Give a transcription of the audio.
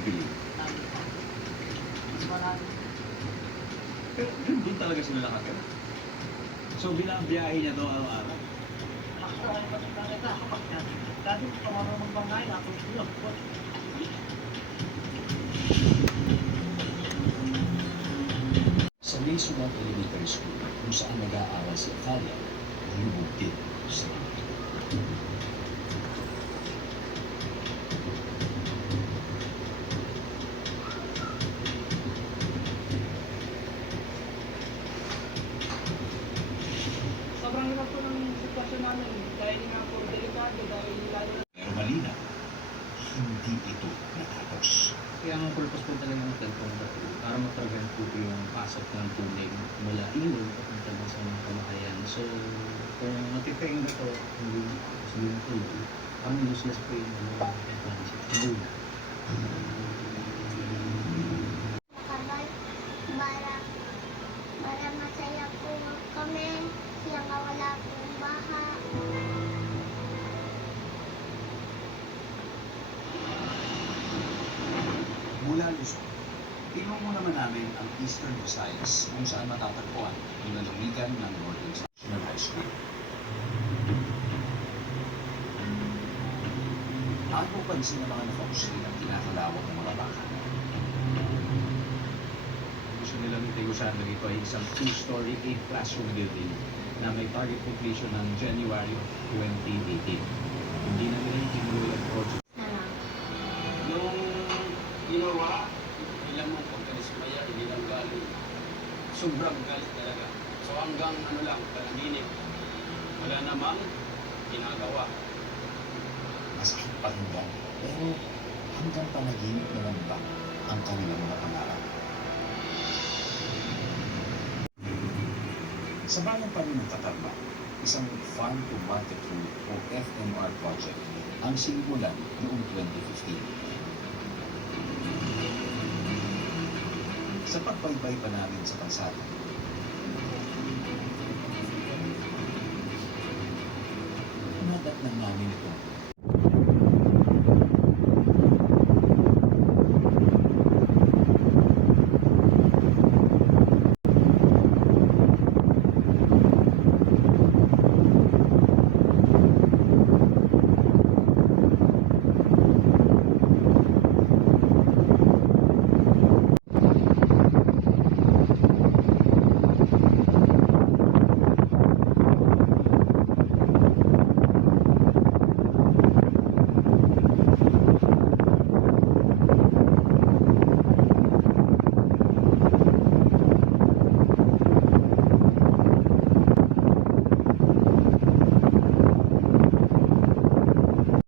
Evelyn. Pero doon talaga sila nakatira. So binabiyahe niya doon araw-araw. Sa Laysugan Elementary School, kung saan nag-aaral si Athalia, lubog din sa langit. Sobrang hirap po ng sitwasyon namin dahil nga po delikado dahil lalo na Pero malinaw, hindi ito natapos. Kaya ang purpose po talaga ng cellphone para ma-prevent po yung pasok ng tubig mula ilog papunta doon sa mga kamakayan. So, kung matipeng na to, hindi sabihin po, ang useless po yung mga transit. Muna. Nakabal, para masaya po kami, kaya nga wala pong baha. Mula Luzon, tinungo naman namin ang Eastern Visayas kung saan matatagpuan ang lalawigan ng Northern National High School. Ako pansin ng mga nakausli ang kinakalawak ng mga baka. Gusto nilang itigosan na dito ay isang 2-story, 8-classroom building na may target completion ng January of 2018. Hindi na nila itinuloy ang project. Nung ginawa, ilang mong pagkadismaya, hindi lang galing. Sobrang galit talaga. So hanggang ano lang, panaginip. Wala namang ginagawa. Masakit pakinggan, pero hanggang panaginip naman ba ang kanilang mga pangarap? Sa bayan pa rin ng Tatarma, isang Farm to Market Route o FMR project ang sinimulan noong 2015. Sa pagbaybay pa namin sa kalsada, umagat lang namin itong